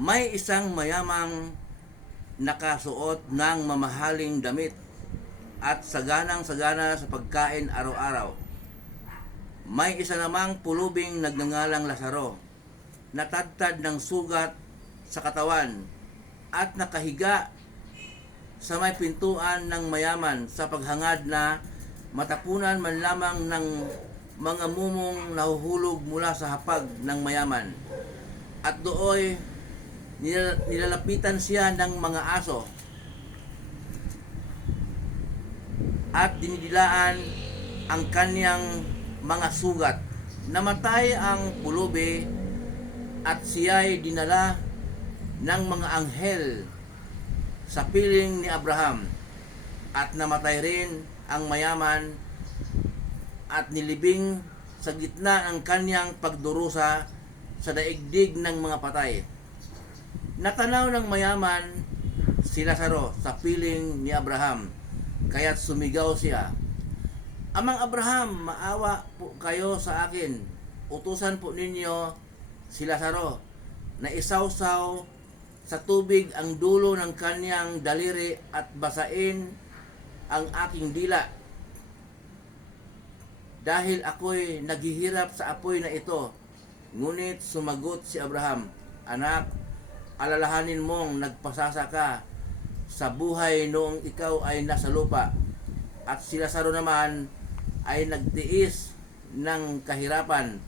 May isang mayamang nakasuot ng mamahaling damit at saganang-sagana sa pagkain araw-araw. May isa namang pulubing nagngangalang Lazaro, natadtad ng sugat sa katawan at nakahiga sa may pintuan ng mayaman sa paghangad na matapunan man lamang ng mga mumong nahuhulog mula sa hapag ng mayaman. At dooy nilalapitan siya ng mga aso at dinidilaan ang kanyang mga sugat. Namatay ang pulubi at siya'y dinala ng mga anghel sa piling ni Abraham, at namatay rin ang mayaman at nilibing sa gitna ng kanyang pagdurusa sa daigdig ng mga patay. Natanaw ng mayaman si Lazaro sa piling ni Abraham, kaya't sumigaw siya, "Amang Abraham, maawa po kayo sa akin. Utusan po ninyo si Lazaro na isawsaw sa tubig ang dulo ng kanyang daliri at basain ang aking dila. Dahil ako'y naghihirap sa apoy na ito." Ngunit sumagot si Abraham, "Anak, alalahanin mong nagpasasa ka sa buhay noong ikaw ay nasa lupa, at si Lazaro naman ay nagtiis ng kahirapan.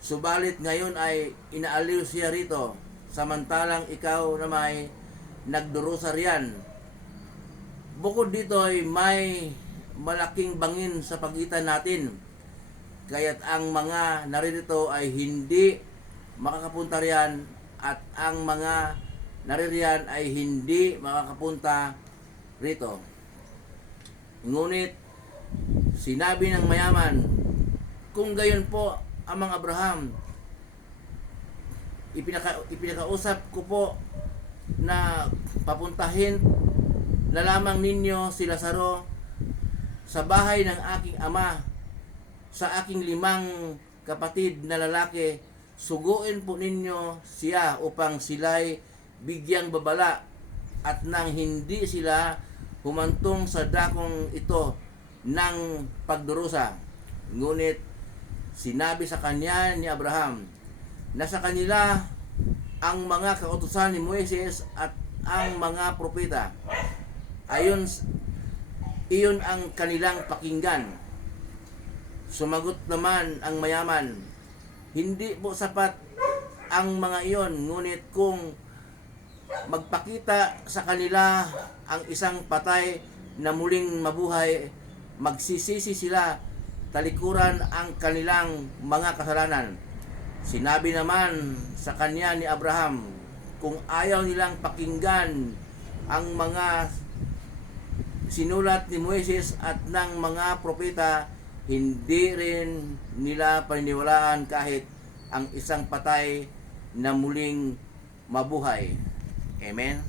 Subalit ngayon ay inaaliw siya rito, samantalang ikaw na may nagdurusa riyan. Bukod dito ay may malaking bangin sa pagitan natin, kaya't ang mga naririto ay hindi makakapunta riyan at ang mga naririyan ay hindi makakapunta rito." Ngunit sinabi ng mayaman, "Kung gayon po, Amang Abraham, ipinakausap ko po na papuntahin na lamang ninyo si Lazaro sa bahay ng aking ama, sa aking 5 kapatid na lalaki. Suguin po ninyo siya upang sila'y bigyang babala, at nang hindi sila humantong sa dakong ito ng pagdurusa." Ngunit sinabi sa kanya ni Abraham na sa kanila ang mga kautusan ni Moises at ang mga propeta. Iyon ang kanilang pakinggan. Sumagot naman ang mayaman, "Hindi po sapat ang mga iyon, ngunit kung magpakita sa kanila ang isang patay na muling mabuhay, magsisisi sila, talikuran ang kanilang mga kasalanan." Sinabi naman sa kanya ni Abraham, kung ayaw nilang pakinggan ang mga sinulat ni Moises at ng mga propeta, hindi rin nila paniniwalaan kahit ang isang patay na muling mabuhay. Amen.